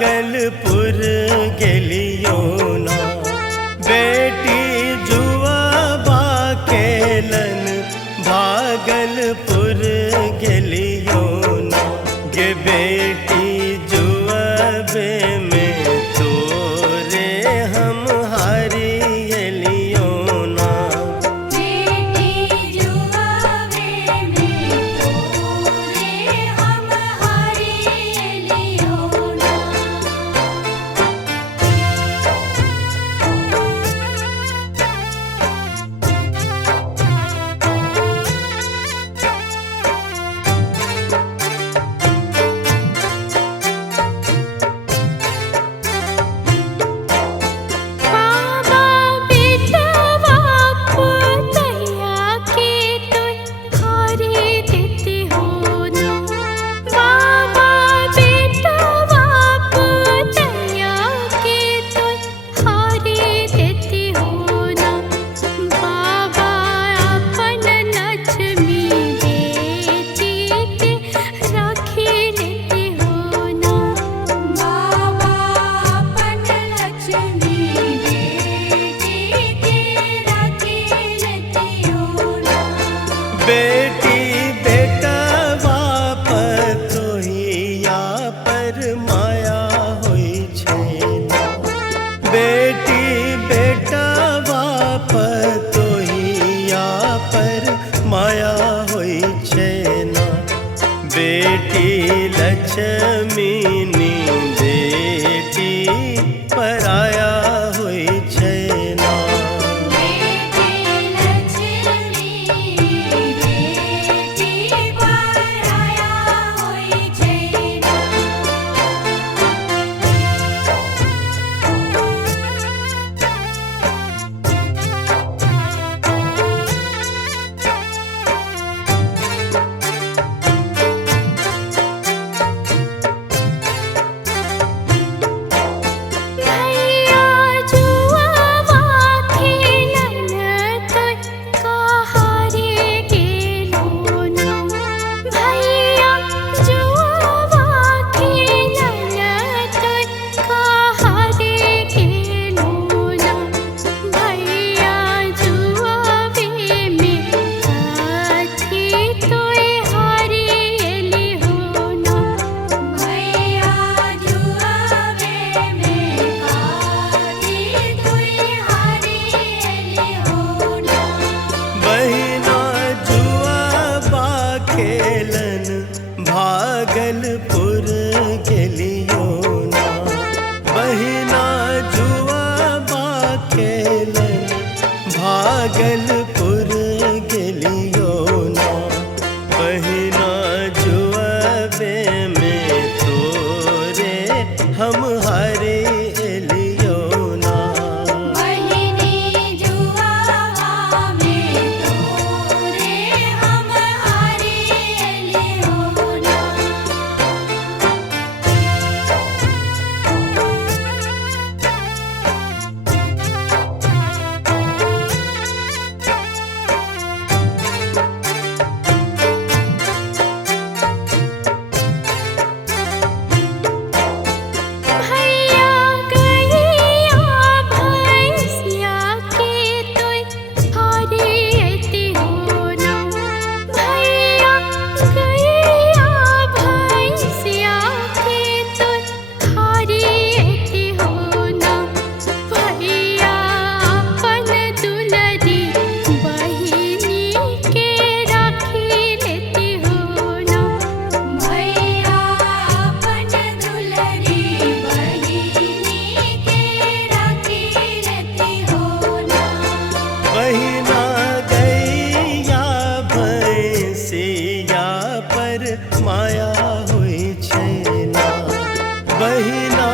भागलपुर गेलियो ना बेटी जुआ बाकेलन भागलपुर गेलियो ना गे बेटी जुआबे में तोरे हम हारी गेलियो ना बेटी जुआबे में तोरे हम हारी गेलियो ना। बाबा बेटवा पुतैया के तोय हारी देते हो ना। बाबा बेटवा पुतैया के तोय हारी देते हो ना। बाबा अपन लक्ष्मी बेटी के राखी लेते हो ना। बाबा अपन लक्ष्मी बेटी के राखी लेते हो ना। बेटी बेटवा पर तोहिया पर माया होई छै ना बेटी बेटवा पर तोहिया पर माया होई छै ना बेटी लक्ष्मी नी बेटी पराया होई छै ना बेटी लक्ष्मी बेटी पराया होई छै ना। भैया जुआवा खेलन तोय कहारे गेलो ना। भैया जुआवा खेलन तोय कहारे गेलो ना। भैया जुआवे में काठी तोय हारी गेली हो ना। भैया जुआवे में काठी तोय हारी गेली हो ना। बहिना जुआबा खेलन भागलपुर गेलियो ना बहिना जुआबा खेलन भागलपुर गेलियो ना बहिना जुआबे में तोरे हम हारे एलियो ना बहिनी जुआवा में तोरे हम हारी गेली हो ना। भैया गैया भैंसिया के तोय हारी अइते हो ना। भैया गैया भैंसिया के तोय हारी अइते हो ना। भैया अपन दुलरी बहिनी के राखी लेते हो ना। भैया अपन दुलरी बहिनी के राखी लेते हो ना। बहिना गैया भैंसिया पर माया होई छै ना बहिना